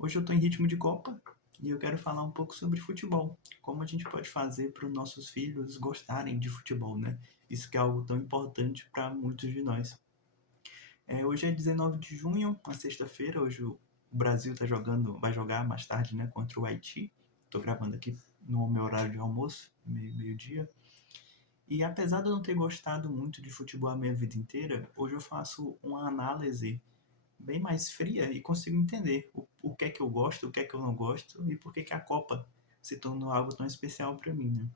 Hoje eu estou em ritmo de Copa e eu quero falar um pouco sobre futebol. Como a gente pode fazer para os nossos filhos gostarem de futebol, né? Isso que é algo tão importante para muitos de nós. Hoje é 19 de junho, uma sexta-feira. Hoje o Brasil tá jogando, vai jogar mais tarde, né, contra o Haiti. Estou gravando aqui no meu horário de almoço, meio-dia. E apesar de eu não ter gostado muito de futebol a minha vida inteira, hoje eu faço uma análise bem mais fria e consigo entender o que é que eu gosto, o que é que eu não gosto e por que que a Copa se tornou algo tão especial para mim, né?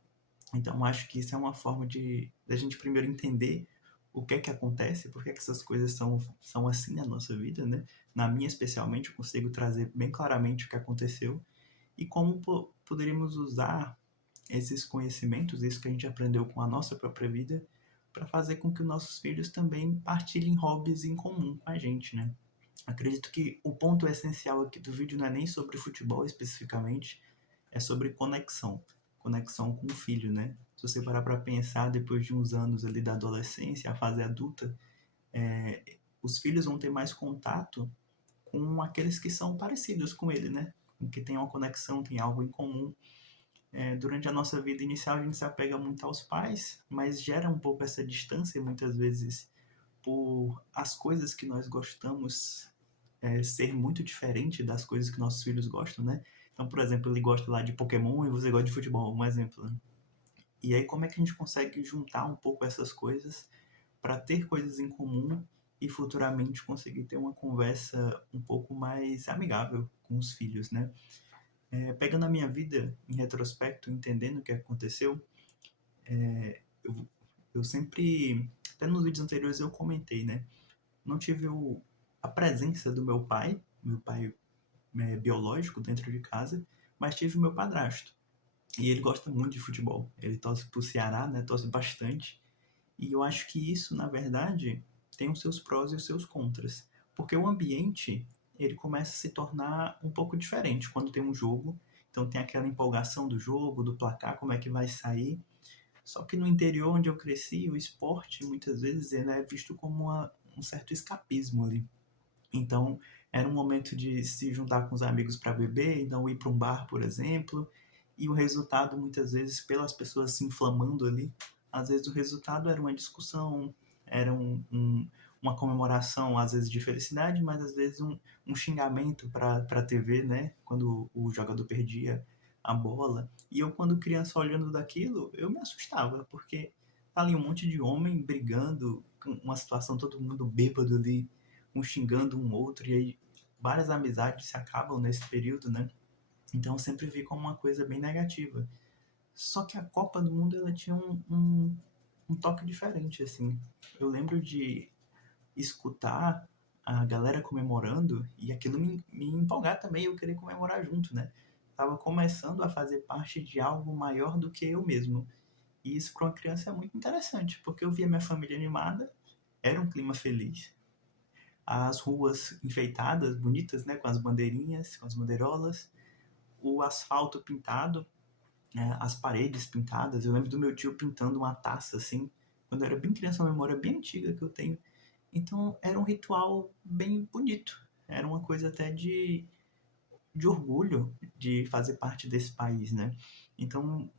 Então acho que isso é uma forma de da gente primeiro entender o que é que acontece, por que é que essas coisas são assim na nossa vida, né? Na minha especialmente eu consigo trazer bem claramente o que aconteceu e como poderíamos usar esses conhecimentos, isso que a gente aprendeu com a nossa própria vida, para fazer com que os nossos filhos também partilhem hobbies em comum com a gente, né? Acredito que o ponto essencial aqui do vídeo não é nem sobre futebol especificamente, é sobre conexão. Conexão com o filho, né? Se você parar para pensar, depois de uns anos ali da adolescência, a fase adulta, os filhos vão ter mais contato com aqueles que são parecidos com ele, né? Com que tem uma conexão, tem algo em comum. Durante a nossa vida inicial, a gente se apega muito aos pais, mas gera um pouco essa distância muitas vezes por as coisas que nós gostamos ser muito diferente das coisas que nossos filhos gostam, né? Então, por exemplo, ele gosta lá de Pokémon e você gosta de futebol, um exemplo, né? E aí, como é que a gente consegue juntar um pouco essas coisas para ter coisas em comum e futuramente conseguir ter uma conversa um pouco mais amigável com os filhos, né? Pegando a minha vida em retrospecto, entendendo o que aconteceu, eu, eu sempre, até nos vídeos anteriores eu comentei, né? Não tive a presença do meu pai biológico dentro de casa, mas tive o meu padrasto. E ele gosta muito de futebol. Ele torce pro Ceará, né? Torce bastante. E eu acho que isso, na verdade, tem os seus prós e os seus contras. Porque o ambiente, ele começa a se tornar um pouco diferente quando tem um jogo. Então tem aquela empolgação do jogo, do placar, como é que vai sair. Só que no interior onde eu cresci, o esporte, muitas vezes, ele é visto como um certo escapismo ali. Então, era um momento de se juntar com os amigos para beber, então ir para um bar, por exemplo, e o resultado, muitas vezes, pelas pessoas se inflamando ali, às vezes o resultado era uma discussão, era uma comemoração, às vezes de felicidade, mas às vezes um xingamento para a TV, né? Quando o jogador perdia a bola. E eu, quando criança, olhando daquilo, eu me assustava, porque tá ali um monte de homem brigando, uma situação, todo mundo bêbado ali, um xingando um outro, e aí várias amizades se acabam nesse período, né? Então eu sempre vi como uma coisa bem negativa. Só que a Copa do Mundo ela tinha um toque diferente, assim. Eu lembro de escutar a galera comemorando e aquilo me empolgar também, eu querer comemorar junto, né? Tava começando a fazer parte de algo maior do que eu mesmo. E isso para uma criança é muito interessante, porque eu via minha família animada, era um clima feliz, as ruas enfeitadas, bonitas, né, com as bandeirinhas, com as bandeirolas, o asfalto pintado, né, as paredes pintadas. Eu lembro do meu tio pintando uma taça assim, quando eu era bem criança, uma memória bem antiga que eu tenho. Então era um ritual bem bonito, era uma coisa até de orgulho de fazer parte desse país, né? Então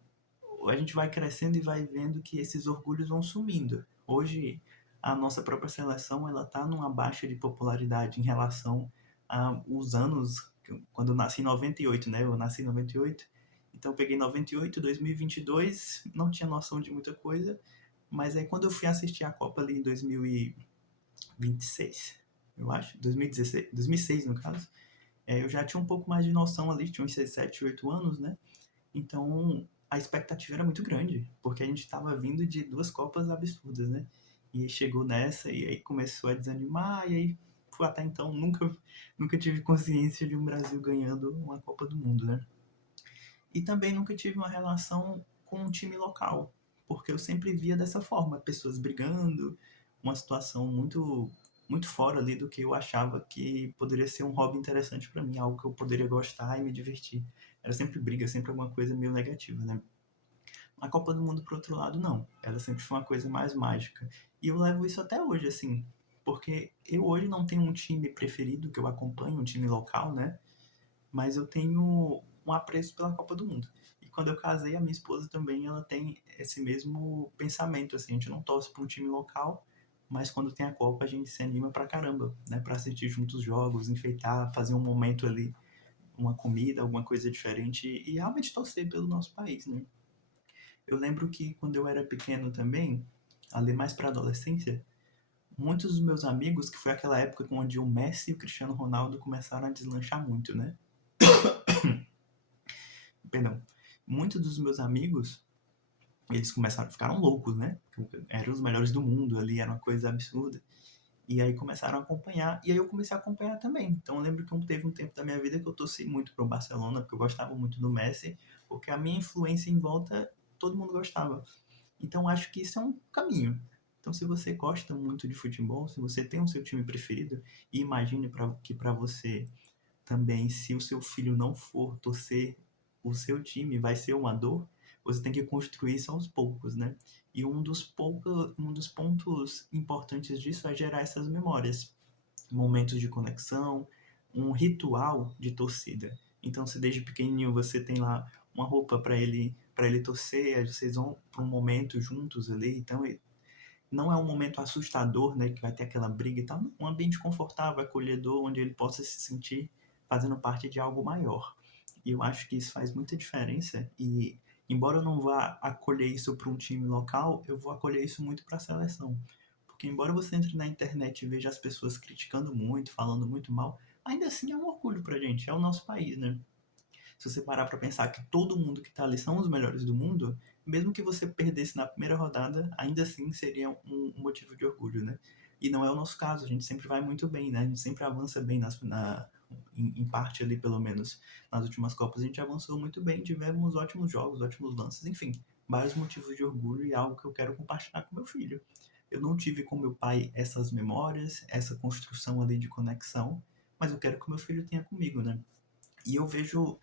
a gente vai crescendo e vai vendo que esses orgulhos vão sumindo. Hoje, a nossa própria seleção ela está numa baixa de popularidade em relação aos anos, quando eu nasci em 98, né? Eu nasci em 98, então eu peguei 98, 2022, não tinha noção de muita coisa, mas aí quando eu fui assistir a Copa ali em 2026, eu acho, 2016, 2006 no caso, eu já tinha um pouco mais de noção ali, tinha uns 7, 8 anos, né? Então, a expectativa era muito grande, porque a gente estava vindo de duas Copas absurdas, né? E chegou nessa e aí começou a desanimar, e aí, pô, até então, nunca tive consciência de um Brasil ganhando uma Copa do Mundo, né? E também nunca tive uma relação com um time local, porque eu sempre via dessa forma, pessoas brigando, uma situação muito fora ali do que eu achava que poderia ser um hobby interessante para mim, algo que eu poderia gostar e me divertir. Era sempre briga, sempre alguma coisa meio negativa, né? A Copa do Mundo, por outro lado, não. Ela sempre foi uma coisa mais mágica. E eu levo isso até hoje, assim, porque eu hoje não tenho um time preferido que eu acompanho, um time local, né? mas eu tenho um apreço pela Copa do Mundo. E quando eu casei, a minha esposa também, ela tem esse mesmo pensamento, assim, a gente não torce para um time local, mas quando tem a Copa a gente se anima pra caramba, né, para assistir juntos os jogos, enfeitar, fazer um momento ali, uma comida, alguma coisa diferente e realmente torcer pelo nosso país, né? Eu lembro que quando eu era pequeno também, ali mais para adolescência, muitos dos meus amigos, que foi aquela época onde o Messi e o Cristiano Ronaldo começaram a deslanchar muito, né? Perdão. Muitos dos meus amigos, eles começaram, ficaram loucos, né? Eram os melhores do mundo ali, era uma coisa absurda. E aí começaram a acompanhar, e aí eu comecei a acompanhar também. Então eu lembro que teve um tempo da minha vida que eu torci muito pro Barcelona, porque eu gostava muito do Messi, porque a minha influência em volta, todo mundo gostava. Então acho que isso é um caminho. Então se você gosta muito de futebol, se você tem o seu time preferido, e imagine que para você também, se o seu filho não for torcer o seu time, vai ser uma dor, você tem que construir isso aos poucos, né? E um dos pontos importantes disso é gerar essas memórias, momentos de conexão, um ritual de torcida. Então, se desde pequenininho você tem lá uma roupa para ele torcer, vocês vão para um momento juntos ali, então não é um momento assustador, né, que vai ter aquela briga e tal, não, um ambiente confortável, acolhedor, onde ele possa se sentir fazendo parte de algo maior. E eu acho que isso faz muita diferença e embora eu não vá acolher isso para um time local, eu vou acolher isso muito para a seleção. Porque embora você entre na internet e veja as pessoas criticando muito, falando muito mal, ainda assim é um orgulho pra gente, é o nosso país, né? Se você parar para pensar que todo mundo que está ali são os melhores do mundo, mesmo que você perdesse na primeira rodada, ainda assim seria um motivo de orgulho, né? E não é o nosso caso, a gente sempre vai muito bem, né? A gente sempre avança bem em parte ali, pelo menos, nas últimas Copas, a gente avançou muito bem, tivemos ótimos jogos, ótimos lances, enfim, vários motivos de orgulho e algo que eu quero compartilhar com meu filho. Eu não tive com meu pai essas memórias, essa construção ali de conexão, mas eu quero que o meu filho tenha comigo, né? E eu vejo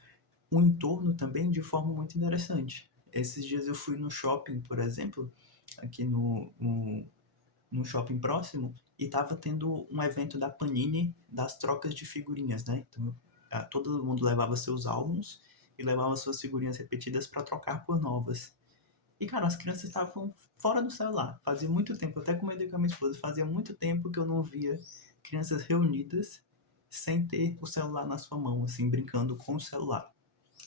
um entorno também de forma muito interessante. Esses dias eu fui no shopping, por exemplo, aqui no shopping próximo, e estava tendo um evento da Panini das trocas de figurinhas, né? Então, todo mundo levava seus álbuns e levava suas figurinhas repetidas para trocar por novas. E, cara, as crianças estavam fora do celular. Fazia muito tempo, eu até comentei com a minha esposa, fazia muito tempo que eu não via crianças reunidas sem ter o celular na sua mão, assim, brincando com o celular.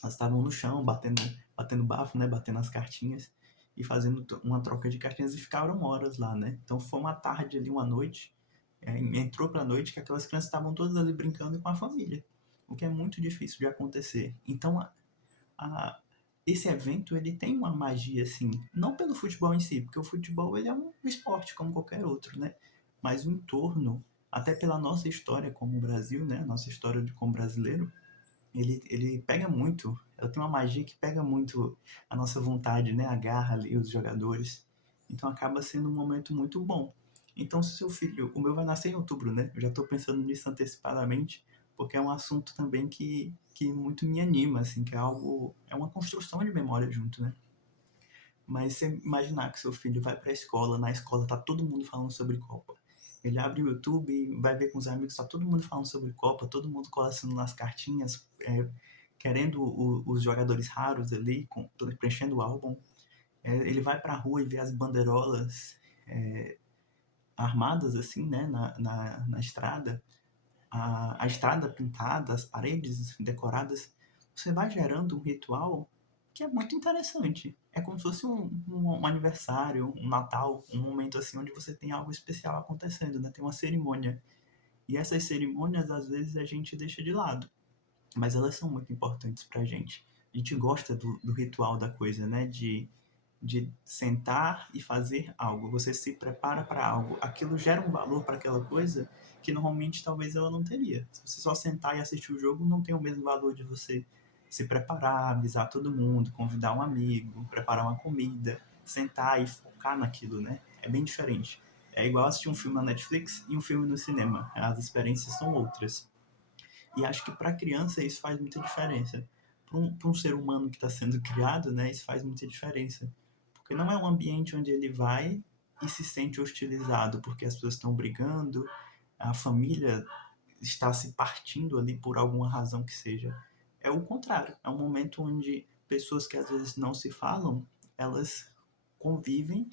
Elas estavam no chão, batendo bafo, né? Batendo as cartinhas e fazendo uma troca de cartinhas e ficaram horas lá, né? Então foi uma tarde ali, uma noite, entrou pra noite que aquelas crianças estavam todas ali brincando com a família, o que é muito difícil de acontecer. Então a- esse evento ele tem uma magia assim, não pelo futebol em si, porque o futebol ele é um esporte como qualquer outro, né? Mas o entorno, até pela nossa história como Brasil, né? Nossa história como brasileiro, ele pega muito, ela tem uma magia que pega muito a nossa vontade, né? Agarra ali os jogadores. Então acaba sendo um momento muito bom. Então, se seu filho, o meu vai nascer em outubro, né? Eu já estou pensando nisso antecipadamente, porque é um assunto também que muito me anima, assim, que é algo, é uma construção de memória junto, né? Mas você imaginar que seu filho vai para a escola, na escola tá todo mundo falando sobre Copa. Ele abre o YouTube, vai ver com os amigos, tá todo mundo falando sobre Copa, todo mundo colecionando as cartinhas, querendo os jogadores raros ali, preenchendo o álbum. Ele vai pra rua e vê as bandeirolas armadas assim, né, na estrada, a estrada pintada, as paredes decoradas. Você vai gerando um ritual que é muito interessante. É como se fosse um aniversário, um Natal, um momento assim onde você tem algo especial acontecendo, né? Tem uma cerimônia. E essas cerimônias, às vezes, a gente deixa de lado, mas elas são muito importantes pra gente. A gente gosta do ritual da coisa, né? De sentar e fazer algo. Você se prepara para algo. Aquilo gera um valor para aquela coisa que normalmente talvez ela não teria. Se você só sentar e assistir o jogo, não tem o mesmo valor de você se preparar, avisar todo mundo, convidar um amigo, preparar uma comida, sentar e focar naquilo, né? É bem diferente. É igual assistir um filme na Netflix e um filme no cinema. As experiências são outras. E acho que para a criança isso faz muita diferença. Para um ser humano que está sendo criado, né, isso faz muita diferença. Porque não é um ambiente onde ele vai e se sente hostilizado, porque as pessoas estão brigando, a família está se partindo ali por alguma razão que seja. é o contrário. É um momento onde pessoas que às vezes não se falam, elas convivem,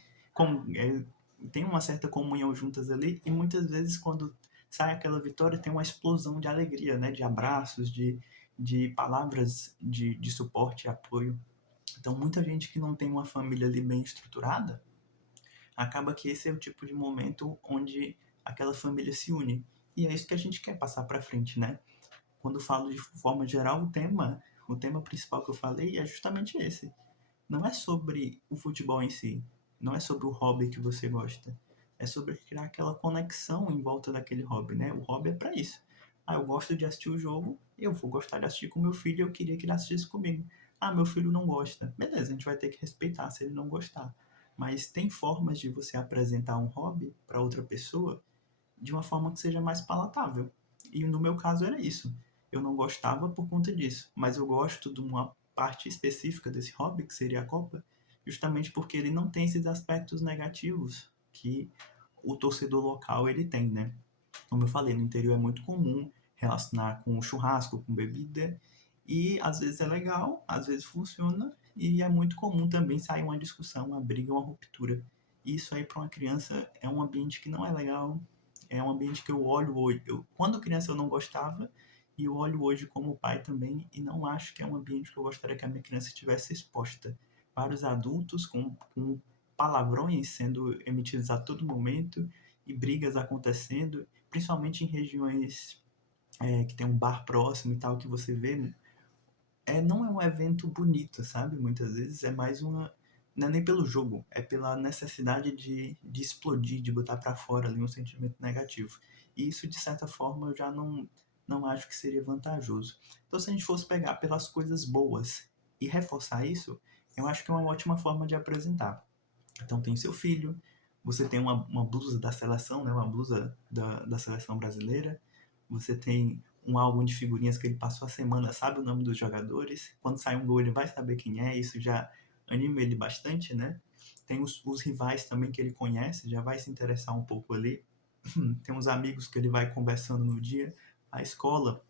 tem uma certa comunhão juntas ali, e muitas vezes quando sai aquela vitória tem uma explosão de alegria, né? De abraços, de palavras de suporte e apoio. Então, muita gente que não tem uma família ali bem estruturada, acaba que esse é o tipo de momento onde aquela família se une. E é isso que a gente quer passar para frente, né? Quando falo de forma geral, o tema principal que eu falei é justamente esse. Não é sobre o futebol em si, não é sobre o hobby que você gosta. É sobre criar aquela conexão em volta daquele hobby, né? O hobby é para isso. Ah, eu gosto de assistir o jogo, eu vou gostar de assistir com meu filho, eu queria que ele assistisse comigo. Ah, meu filho não gosta. Beleza, a gente vai ter que respeitar se ele não gostar. Mas tem formas de você apresentar um hobby para outra pessoa de uma forma que seja mais palatável. E no meu caso era isso. Eu não gostava por conta disso, mas eu gosto de uma parte específica desse hobby, que seria a Copa, justamente porque ele não tem esses aspectos negativos que o torcedor local ele tem, né? Como eu falei, no interior é muito comum relacionar com churrasco, com bebida, e às vezes é legal, às vezes funciona, e é muito comum também sair uma discussão, uma briga, uma ruptura. E isso aí para uma criança é um ambiente que não é legal, é um ambiente que eu olho hoje. Quando criança eu não gostava, e eu olho hoje como pai também, e não acho que é um ambiente que eu gostaria que a minha criança estivesse exposta. Vários adultos com palavrões sendo emitidos a todo momento, e brigas acontecendo, principalmente em regiões que tem um bar próximo e tal, que você vê, não é um evento bonito, sabe? Muitas vezes é mais uma. Não é nem pelo jogo, é pela necessidade de explodir, de botar para fora ali um sentimento negativo. E isso, de certa forma, eu já não acho que seria vantajoso. Então, se a gente fosse pegar pelas coisas boas e reforçar isso, eu acho que é uma ótima forma de apresentar. Então, tem seu filho, você tem uma blusa da seleção, né? Uma blusa da seleção brasileira, você tem um álbum de figurinhas que ele passou a semana, sabe o nome dos jogadores. Quando sai um gol, ele vai saber quem é, isso já anima ele bastante, né? Tem os rivais também que ele conhece, já vai se interessar um pouco ali. Tem uns amigos que ele vai conversando no dia. A escola,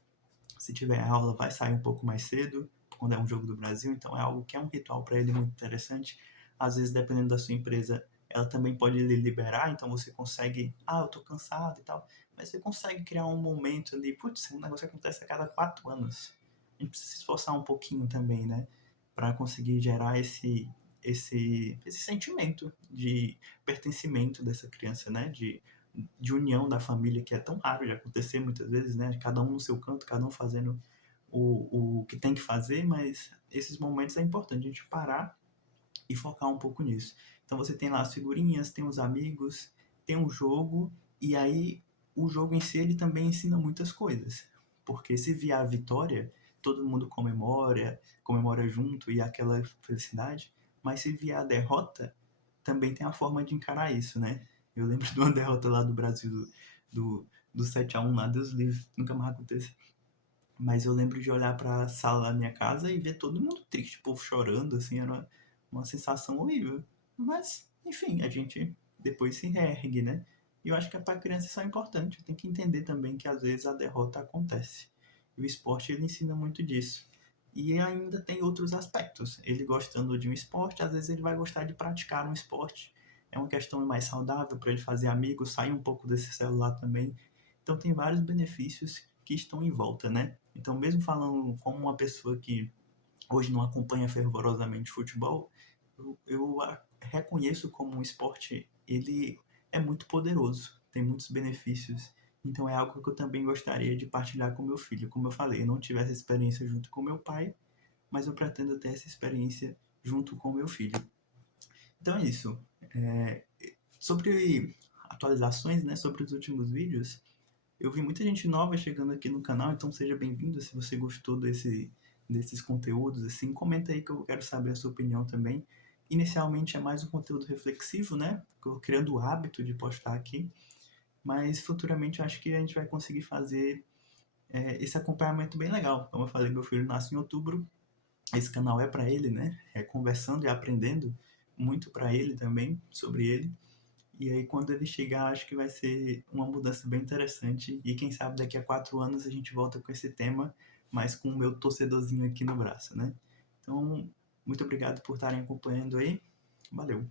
se tiver aula, vai sair um pouco mais cedo, quando é um jogo do Brasil, então é algo que é um ritual para ele muito interessante. Às vezes, dependendo da sua empresa, ela também pode lhe liberar, então você consegue, eu tô cansado e tal, mas você consegue criar um momento ali, putz, um negócio que acontece a cada 4 anos. A gente precisa se esforçar um pouquinho também, né, para conseguir gerar esse sentimento de pertencimento dessa criança, né, de união da família, que é tão raro de acontecer muitas vezes, né? Cada um no seu canto, cada um fazendo o que tem que fazer, mas esses momentos é importante a gente parar e focar um pouco nisso. Então você tem lá as figurinhas, tem os amigos, tem um jogo, e aí o jogo em si ele também ensina muitas coisas. Porque se vier a vitória, todo mundo comemora junto e aquela felicidade, mas se vier a derrota, também tem a forma de encarar isso, né? Eu lembro de uma derrota lá do Brasil, do 7-1 lá, Deus livre, nunca mais acontece. Mas eu lembro de olhar para a sala da minha casa e ver todo mundo triste, o povo chorando, assim, era uma sensação horrível. Mas, enfim, a gente depois se reergue, né? E eu acho que para a criança isso é importante, tem que entender também que às vezes a derrota acontece. E o esporte ele ensina muito disso. E ainda tem outros aspectos. Ele gostando de um esporte, às vezes ele vai gostar de praticar um esporte. É uma questão mais saudável para ele fazer amigos, sair um pouco desse celular também. Então tem vários benefícios que estão em volta, né? Então mesmo falando como uma pessoa que hoje não acompanha fervorosamente futebol, eu reconheço como um esporte, ele é muito poderoso, tem muitos benefícios. Então é algo que eu também gostaria de partilhar com meu filho. Como eu falei, eu não tive essa experiência junto com meu pai, mas eu pretendo ter essa experiência junto com meu filho. Então é isso. É, sobre atualizações, né, sobre os últimos vídeos, eu vi muita gente nova chegando aqui no canal, então seja bem-vindo se você gostou desses conteúdos, assim, comenta aí que eu quero saber a sua opinião também. Inicialmente é mais um conteúdo reflexivo, né? Eu criando o hábito de postar aqui, mas futuramente eu acho que a gente vai conseguir fazer esse acompanhamento bem legal. Como eu falei, meu filho nasce em outubro, esse canal é para ele, né? É conversando e aprendendo muito para ele também, sobre ele. E aí, quando ele chegar, acho que vai ser uma mudança bem interessante. E quem sabe daqui a 4 anos a gente volta com esse tema mas com o meu torcedorzinho aqui no braço, né? Então, muito obrigado por estarem acompanhando aí. Valeu!